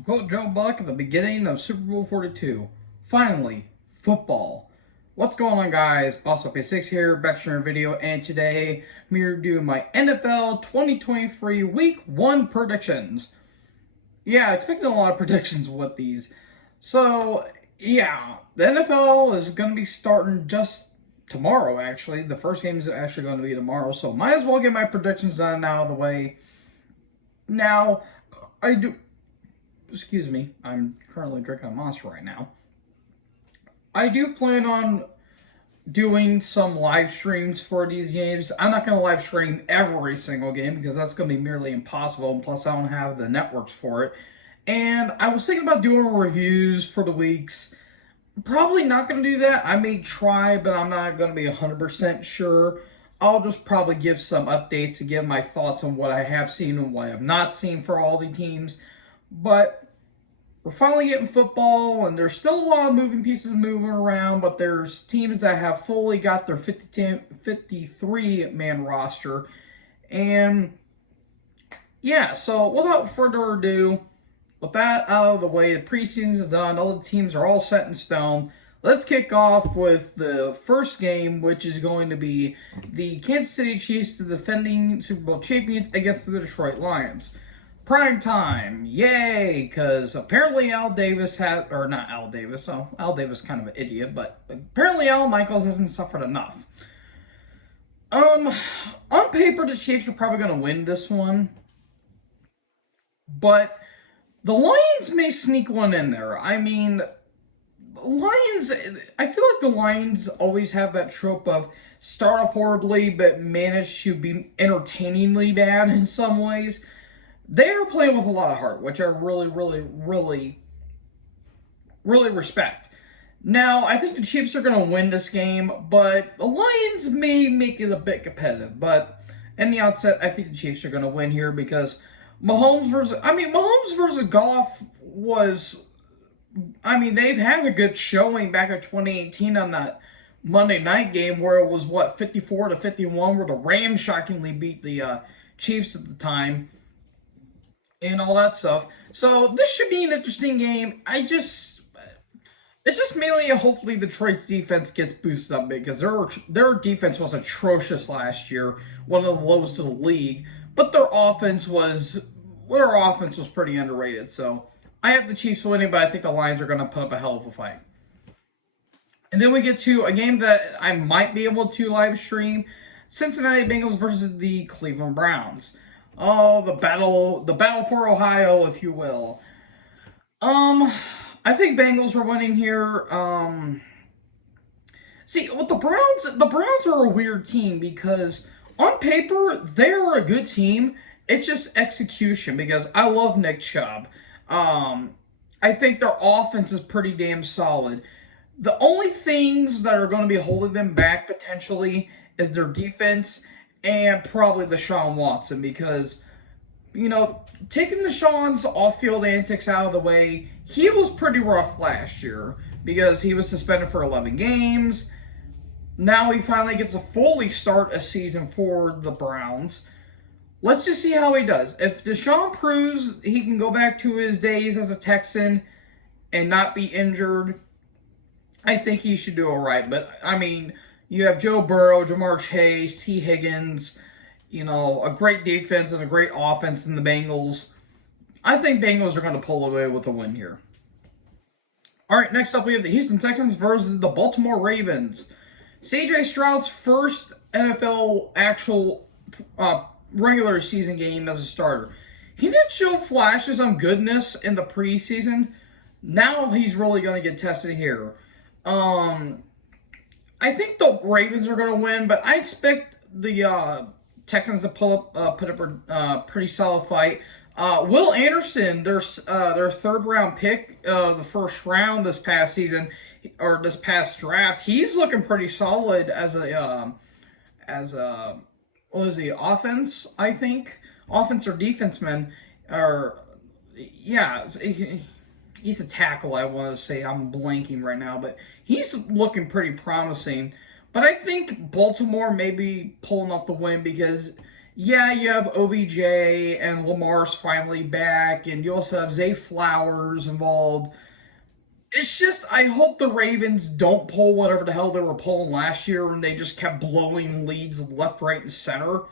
To quote Joe Buck at the beginning of Super Bowl 42, finally, football. What's going on, guys? BossOP6 here, back to another video, and today I'm here to do my NFL 2023 Week 1 predictions. Yeah, expecting a lot of predictions with these. So, yeah, the NFL is going to be starting just tomorrow, actually. The first game is actually going to be tomorrow, so might as well get my predictions done out of the way. Now, I do... Excuse me, I'm currently drinking a Monster right now. I do plan on doing some live streams for these games. I'm not going to live stream every single game because that's going to be merely impossible, and plus I don't have the networks for it. And I was thinking about doing reviews for the weeks. Probably not going to do that. I may try, but I'm not going to be 100% sure. I'll just probably give some updates and give my thoughts on what I have seen and what I have not seen for all the teams. But we're finally getting football, and there's still a lot of moving pieces moving around, but there's teams that have fully got their 53-man roster. And, yeah, so without further ado, with that out of the way, the preseason is done, all the teams are all set in stone. Let's kick off with the first game, which is going to be the Kansas City Chiefs, the defending Super Bowl champions, against the Detroit Lions. Prime time, yay, because apparently Al Davis had, or not Al Davis, so Al Davis kind of an idiot, but apparently Al Michaels hasn't suffered enough. On paper, the Chiefs are probably going to win this one, but the Lions may sneak one in there. I mean, Lions, I feel like the Lions always have that trope of start off horribly, but manage to be entertainingly bad in some ways. They are playing with a lot of heart, which I really respect. Now, I think the Chiefs are going to win this game, but the Lions may make it a bit competitive. But in the outset, I think the Chiefs are going to win here because Mahomes versus Goff was, they've had a good showing back in 2018 on that Monday night game where it was, 54-51, where the Rams shockingly beat the Chiefs at the time. And all that stuff. So this should be an interesting game. It's just mainly hopefully Detroit's defense gets boosted up because their defense was atrocious last year, one of the lowest in the league. But their offense was pretty underrated. So I have the Chiefs winning, but I think the Lions are going to put up a hell of a fight. And then we get to a game that I might be able to live stream: Cincinnati Bengals versus the Cleveland Browns. Oh, the battle for Ohio, if you will. I think Bengals are winning here. See, with the Browns are a weird team because on paper they're a good team. It's just execution because I love Nick Chubb. I think their offense is pretty damn solid. The only things that are going to be holding them back potentially is their defense and probably Deshaun Watson because, taking Deshaun's off-field antics out of the way, he was pretty rough last year because he was suspended for 11 games. Now he finally gets to fully start a season for the Browns. Let's just see how he does. If Deshaun proves he can go back to his days as a Texan and not be injured, I think he should do all right. But, you have Joe Burrow, Ja'Marr Chase, T. Higgins, a great defense and a great offense in the Bengals. I think Bengals are going to pull away with a win here. All right, next up we have the Houston Texans versus the Baltimore Ravens. C.J. Stroud's first NFL actual regular season game as a starter. He did show flashes of goodness in the preseason. Now he's really going to get tested here. I think the Ravens are going to win, but I expect the Texans to put up a pretty solid fight. Will Anderson, their third-round pick, the first round this past season, or this past draft, he's looking pretty solid as what is he, offense, I think? Offense or defense man, he's a tackle, I want to say. I'm blanking right now, but he's looking pretty promising. But I think Baltimore may be pulling off the win because yeah, you have OBJ and Lamar's finally back, and you also have Zay Flowers involved. It's just, I hope the Ravens don't pull whatever the hell they were pulling last year and they just kept blowing leads left, right, and center.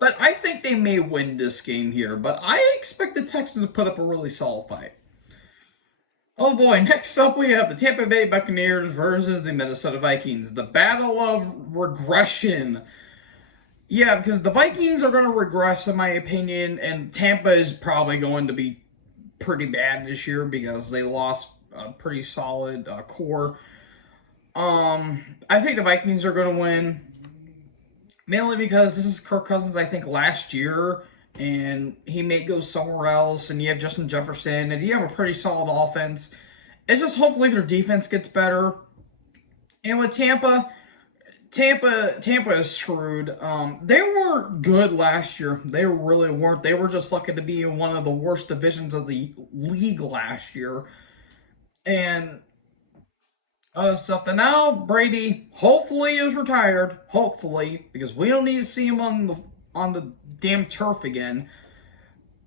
But I think they may win this game here. But I expect the Texans to put up a really solid fight. Oh boy, next up we have the Tampa Bay Buccaneers versus the Minnesota Vikings. The battle of regression. Yeah, because the Vikings are going to regress, in my opinion, and Tampa is probably going to be pretty bad this year because they lost a pretty solid core. I think the Vikings are going to win, mainly because this is Kirk Cousins, I think, last year, and he may go somewhere else, and you have Justin Jefferson, and you have a pretty solid offense. It's just hopefully their defense gets better. And with Tampa is screwed. They weren't good last year. They really weren't. They were just lucky to be in one of the worst divisions of the league last year. And other stuff. And now Brady hopefully is retired. Hopefully, because we don't need to see him on the damn turf again.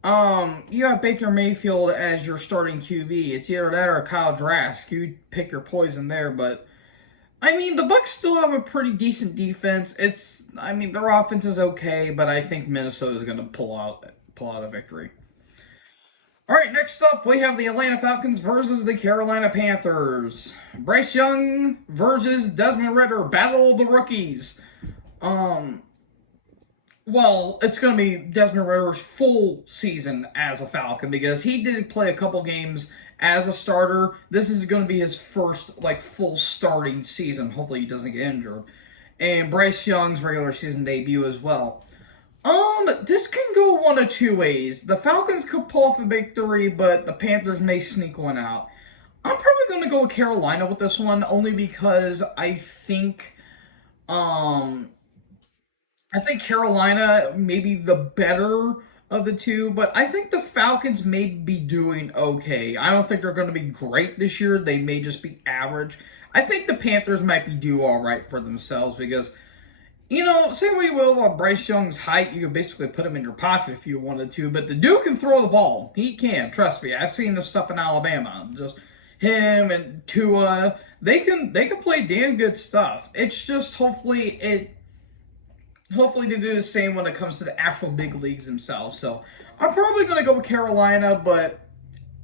You have Baker Mayfield as your starting QB. It's either that or Kyle Trask. You pick your poison there, but I mean, the Bucs still have a pretty decent defense. Their offense is okay, but I think Minnesota is going to pull out a victory. All right, next up, we have the Atlanta Falcons versus the Carolina Panthers. Bryce Young versus Desmond Ridder, battle of the rookies. Well, it's going to be Desmond Ridder's full season as a Falcon because he did play a couple games as a starter. This is going to be his first full starting season. Hopefully he doesn't get injured. And Bryce Young's regular season debut as well. This can go one of two ways. The Falcons could pull off a victory, but the Panthers may sneak one out. I'm probably going to go with Carolina with this one, only because I think Carolina may be the better of the two, but I think the Falcons may be doing okay. I don't think they're going to be great this year. They may just be average. I think the Panthers might be due all right for themselves because, say what you will about Bryce Young's height, you could basically put him in your pocket if you wanted to, but the dude can throw the ball. He can, trust me. I've seen this stuff in Alabama. Just him and Tua, they can play damn good stuff. It's just hopefully they do the same when it comes to the actual big leagues themselves. So I'm probably going to go with Carolina, but,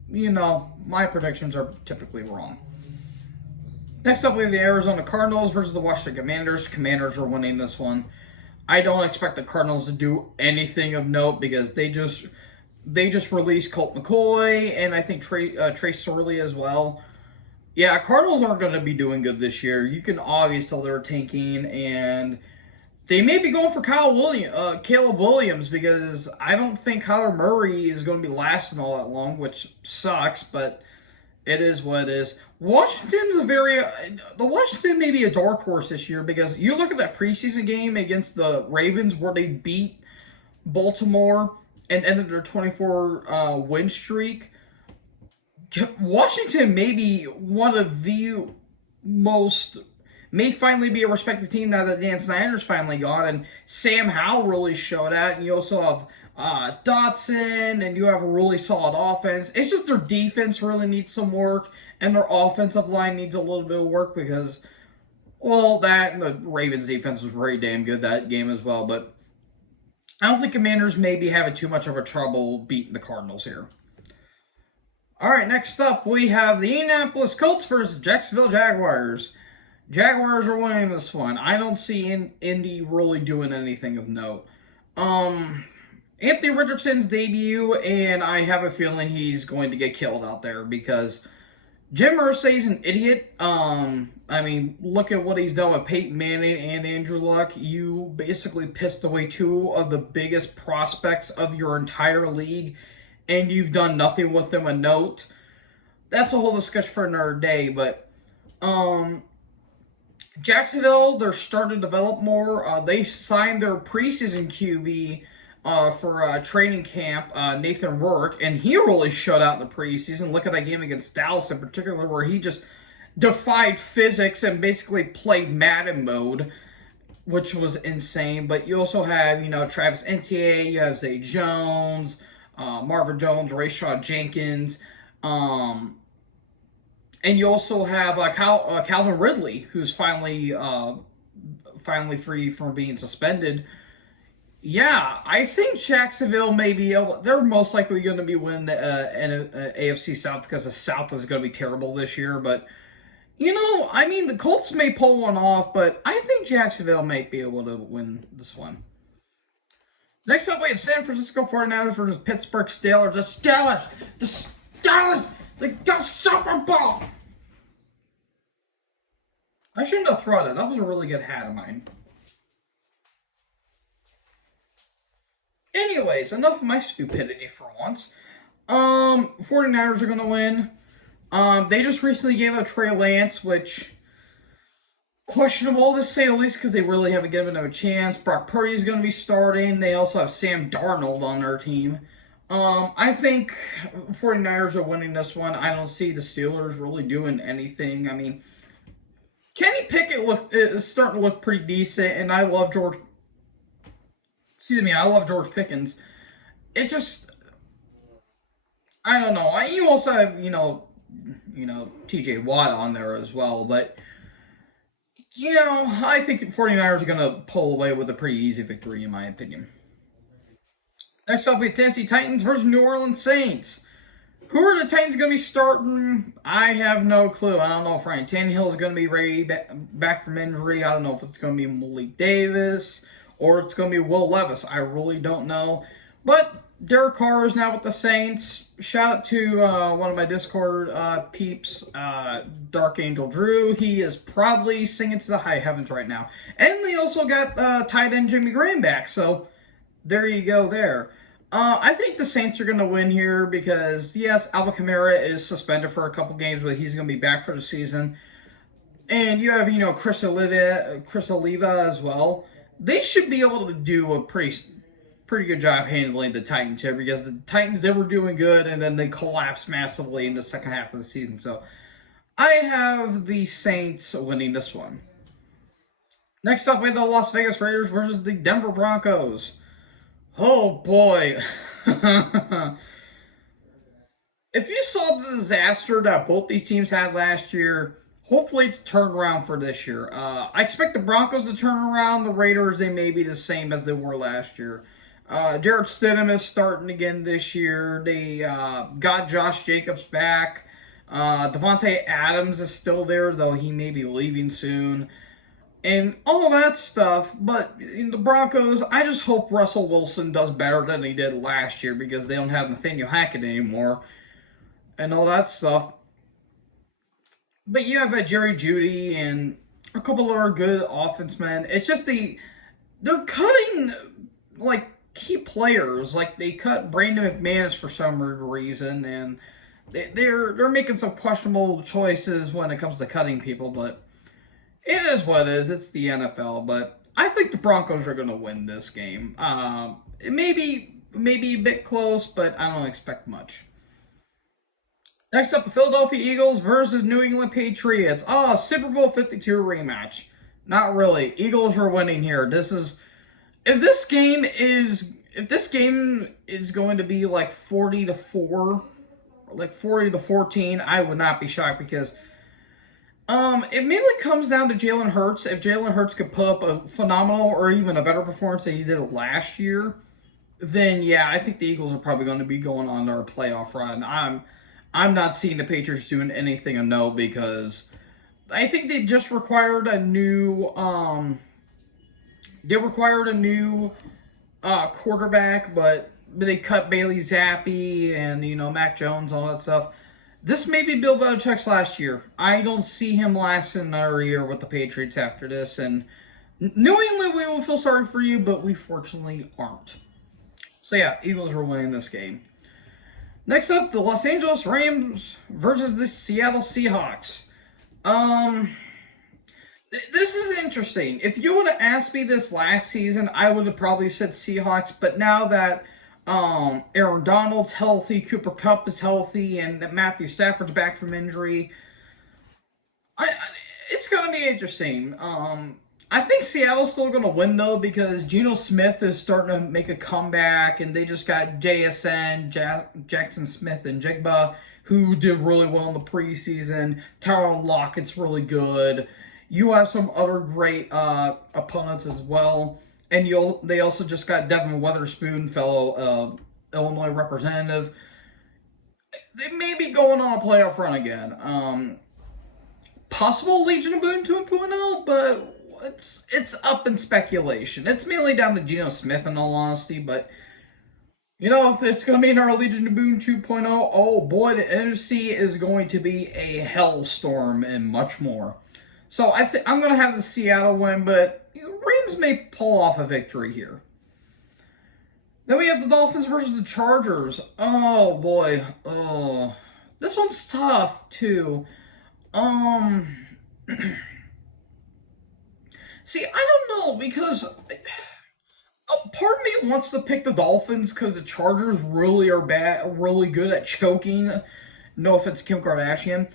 my predictions are typically wrong. Next up, we have the Arizona Cardinals versus the Washington Commanders. Commanders are winning this one. I don't expect the Cardinals to do anything of note because they just released Colt McCoy and I think Trace Sorley as well. Yeah, Cardinals aren't going to be doing good this year. You can obviously tell they're tanking, and they may be going for Caleb Williams because I don't think Kyler Murray is going to be lasting all that long, which sucks, but it is what it is. The Washington may be a dark horse this year because you look at that preseason game against the Ravens where they beat Baltimore and ended their 24 win streak. Washington may be one of the may finally be a respected team now that Dan Snyder's finally gone, and Sam Howell really showed that, and you also have Dotson, and you have a really solid offense. It's just their defense really needs some work, and their offensive line needs a little bit of work because, that and the Ravens defense was pretty damn good that game as well, but I don't think Commanders may be having too much of a trouble beating the Cardinals here. All right, next up, we have the Indianapolis Colts versus Jacksonville Jaguars. Jaguars are winning this one. I don't see Indy really doing anything of note. Anthony Richardson's debut, and I have a feeling he's going to get killed out there because Jim Irsay's an idiot. Look at what he's done with Peyton Manning and Andrew Luck. You basically pissed away two of the biggest prospects of your entire league, and you've done nothing with them of note. That's a whole discussion for another day, but Jacksonville, they're starting to develop more. They signed their preseason QB for training camp, Nathan Rourke, and he really shut out in the preseason. Look at that game against Dallas in particular, where he just defied physics and basically played Madden mode which was insane. But you also have, Travis Etienne, you have Zay Jones, Marvin Jones, Rayshad Jenkins, um, and you also have Calvin Ridley, who's finally free from being suspended. Yeah, I think Jacksonville may be able. They're most likely going to be winning the AFC South because the South is going to be terrible this year. But I mean, the Colts may pull one off, but I think Jacksonville might be able to win this one. Next up, we have San Francisco 49ers versus Pittsburgh Steelers. The Steelers, they got Super Bowl. I shouldn't have thrown it. That was a really good hat of mine. Anyways, enough of my stupidity for once. 49ers are going to win. They just recently gave up Trey Lance, which questionable to say the least because they really haven't given him a chance. Brock Purdy is going to be starting. They also have Sam Darnold on their team. I think 49ers are winning this one. I don't see the Steelers really doing anything. I mean, Kenny Pickett is starting to look pretty decent, and I love George Pickens. It's just, I don't know. You also have, TJ Watt on there as well, but I think the 49ers are going to pull away with a pretty easy victory, in my opinion. Next up, we have Tennessee Titans versus New Orleans Saints. Who are the Titans going to be starting? I have no clue. I don't know if Ryan Tannehill is going to be ready back from injury. I don't know if it's going to be Malik Davis or it's going to be Will Levis. I really don't know. But Derek Carr is now with the Saints. Shout out to one of my Discord peeps, Dark Angel Drew. He is proudly singing to the high heavens right now. And they also got tight end Jimmy Graham back. So there you go there. I think the Saints are going to win here because, yes, Alvin Kamara is suspended for a couple games, but he's going to be back for the season. And you have, Chris Oliva as well. They should be able to do a pretty good job handling the Titans here because the Titans, they were doing good, and then they collapsed massively in the second half of the season. So I have the Saints winning this one. Next up, we have the Las Vegas Raiders versus the Denver Broncos. Oh, boy. If you saw the disaster that both these teams had last year, hopefully it's turned around for this year. I expect the Broncos to turn around. The Raiders, they may be the same as they were last year. Jarrett Stidham is starting again this year. They got Josh Jacobs back. Devontae Adams is still there, though he may be leaving soon. And all that stuff, but in the Broncos, I just hope Russell Wilson does better than he did last year because they don't have Nathaniel Hackett anymore and all that stuff. But you have Jerry Jeudy and a couple of other good offense men. It's just they're cutting key players. Like they cut Brandon McManus for some reason, and they're making some questionable choices when it comes to cutting people, but it is what it is. It's the NFL, but I think the Broncos are going to win this game. It may be a bit close, but I don't expect much. Next up, the Philadelphia Eagles versus New England Patriots. Super Bowl 52 rematch. Not really. Eagles are winning here. If this game is going to be like 40-4, like 40-14, I would not be shocked because it mainly comes down to Jalen Hurts. If Jalen Hurts could put up a phenomenal or even a better performance than he did last year, then yeah, I think the Eagles are probably going to be going on their playoff run. I'm not seeing the Patriots doing anything of note because I think they just required a new quarterback, but they cut Bailey Zappi and Mac Jones, all that stuff. This may be Bill Belichick's last year. I don't see him lasting another year with the Patriots after this. And New England, we will feel sorry for you, but we fortunately aren't. So yeah, Eagles are winning this game. Next up, the Los Angeles Rams versus the Seattle Seahawks. This is interesting. If you would have asked me this last season, I would have probably said Seahawks. But now that Aaron Donald's healthy, Cooper Kupp is healthy, and that Matthew Stafford's back from injury, it's going to be interesting. I think Seattle's still going to win, though, because Geno Smith is starting to make a comeback, and they just got JSN, Jackson Smith, and Jigba, who did really well in the preseason. Tyler Lockett's really good. You have some other great opponents as well. And they also just got Devin Weatherspoon, fellow Illinois representative. They may be going on a playoff run again. Possible Legion of Boom 2.0, but it's up in speculation. It's mainly down to Geno Smith, in all honesty, but if it's going to be in our Legion of Boom 2.0, oh boy, the NFC is going to be a hellstorm and much more. So I'm going to have the Seattle win, but Rams may pull off a victory here. Then we have the Dolphins versus the Chargers. Oh boy, oh, this one's tough too. See, I don't know, because part of me wants to pick the Dolphins because the Chargers really are really good at choking. No offense to Kim Kardashian.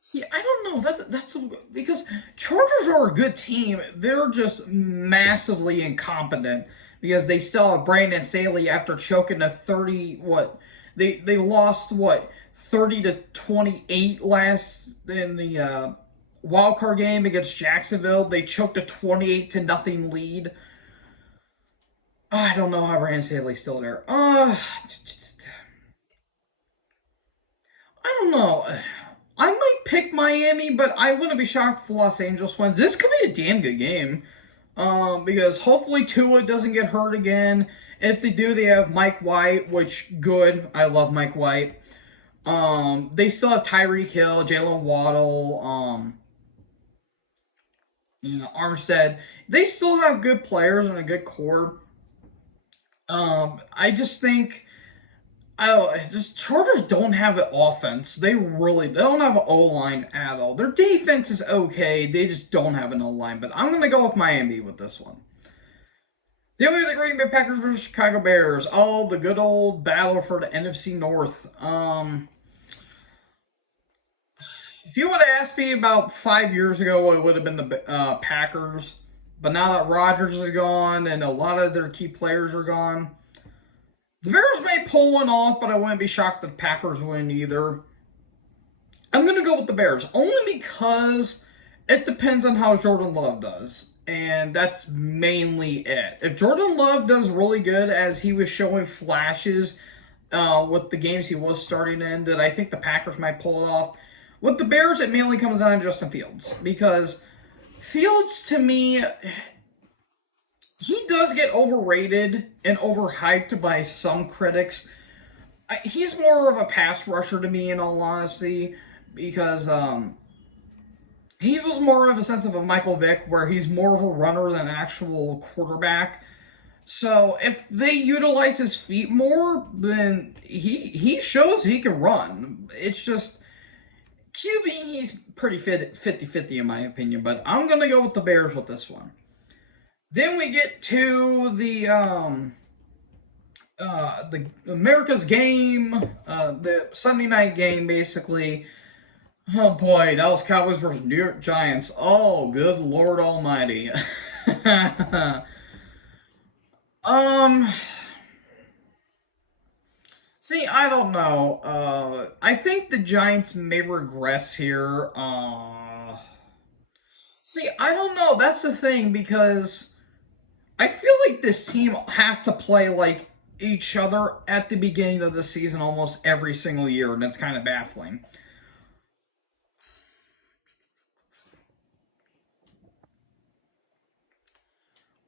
See, I don't know. That's because Chargers are a good team. They're just massively incompetent because they still have Brandon Staley after choking a 30 what they lost 30-28 last in the wild card game against Jacksonville. They choked a 28-0 lead. I don't know how Brandon Staley's still there. I don't know. I might pick Miami, but I wouldn't be shocked if Los Angeles wins. This could be a damn good game. Because hopefully Tua doesn't get hurt again. If they do, they have Mike White, which, good. I love Mike White. They still have Tyreek Hill, Jalen Waddle, Armstead. They still have good players and a good core. I just think... Chargers don't have an offense. They don't have an O-line at all. Their defense is okay. They just don't have an O-line. But I'm going to go with Miami with this one. Then we have the Green Bay Packers versus Chicago Bears. Oh, the good old battle for the NFC North. If you would have asked me about 5 years ago, it would have been the Packers. But now that Rodgers is gone and a lot of their key players are gone, the Bears may pull one off, but I wouldn't be shocked if the Packers win either. I'm going to go with the Bears, only because it depends on how Jordan Love does. And that's mainly it. If Jordan Love does really good, as he was showing flashes with the games he was starting in, that I think the Packers might pull it off. With the Bears, it mainly comes down to Justin Fields. Because Fields, to me... he does get overrated and overhyped by some critics. He's more of a pass rusher to me, in all honesty, because he was more of a sense of a Michael Vick, where he's more of a runner than an actual quarterback. So if they utilize his feet more, then he shows he can run. It's just QB, he's pretty 50-50 in my opinion, but I'm going to go with the Bears with this one. Then we get to the America's game, the Sunday night game, basically. Oh boy, that was Cowboys versus New York Giants. Oh, good Lord Almighty. See, I don't know. I think the Giants may regress here. See, I don't know. That's the thing, because I feel like this team has to play like each other at the beginning of the season almost every single year, and it's kind of baffling.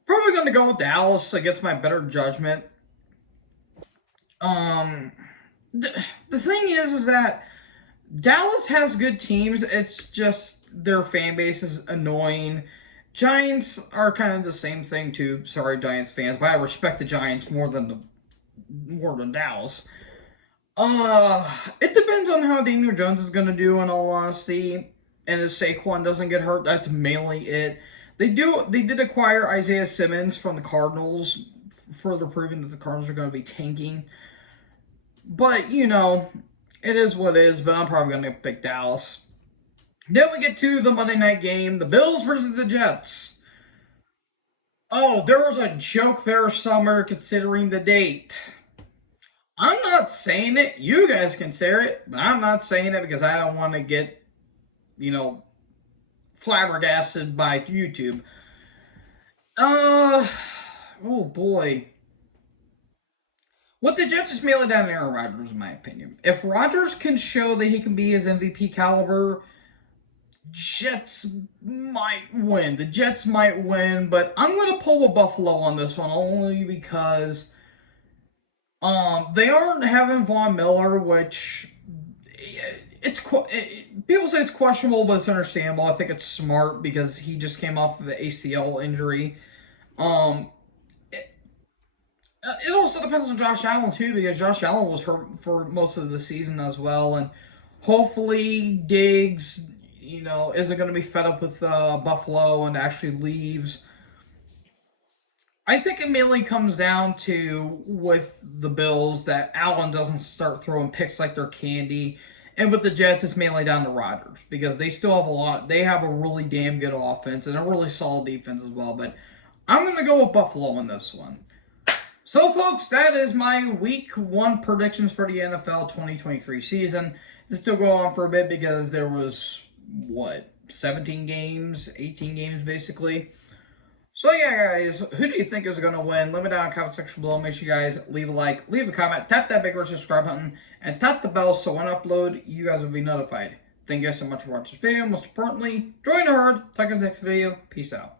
Probably going to go with Dallas against my better judgment. The thing is that Dallas has good teams. It's just their fan base is annoying. Giants are kind of the same thing too. Sorry, Giants fans, but I respect the Giants more than Dallas. It depends on how Daniel Jones is going to do, in all honesty, and if Saquon doesn't get hurt, that's mainly it. They did acquire Isaiah Simmons from the Cardinals, further proving that the Cardinals are going to be tanking. But it is what it is. But I'm probably going to pick Dallas. Then we get to the Monday night game, the Bills versus the Jets. Oh, there was a joke there somewhere considering the date. I'm not saying it. You guys can say it, but I'm not saying it because I don't want to get, you know, flabbergasted by YouTube. Oh boy. What the Jets just mailed it down to Aaron Rodgers, in my opinion. If Rodgers can show that he can be his MVP caliber, Jets might win. The Jets might win, but I'm going to pull a Buffalo on this one only because they aren't having Von Miller, which people say it's questionable, but it's understandable. I think it's smart because he just came off of the ACL injury. Um, it also depends on Josh Allen too, because Josh Allen was hurt for most of the season as well, and hopefully Diggs, isn't going to be fed up with Buffalo and actually leaves. I think it mainly comes down to with the Bills that Allen doesn't start throwing picks like they're candy, and with the Jets it's mainly down to Rodgers because they still have a lot. They have a really damn good offense and a really solid defense as well. But I'm going to go with Buffalo in this one. So, folks, that is my Week 1 predictions for the NFL 2023 season. This still go on for a bit because there was, 17 games, 18 games basically. So, yeah, guys, who do you think is going to win? Let me down in the comment section below. Make sure you guys leave a like, leave a comment, tap that big red subscribe button, and tap the bell so when I upload, you guys will be notified. Thank you guys so much for watching this video. Most importantly, join the herd. Talk in the next video. Peace out.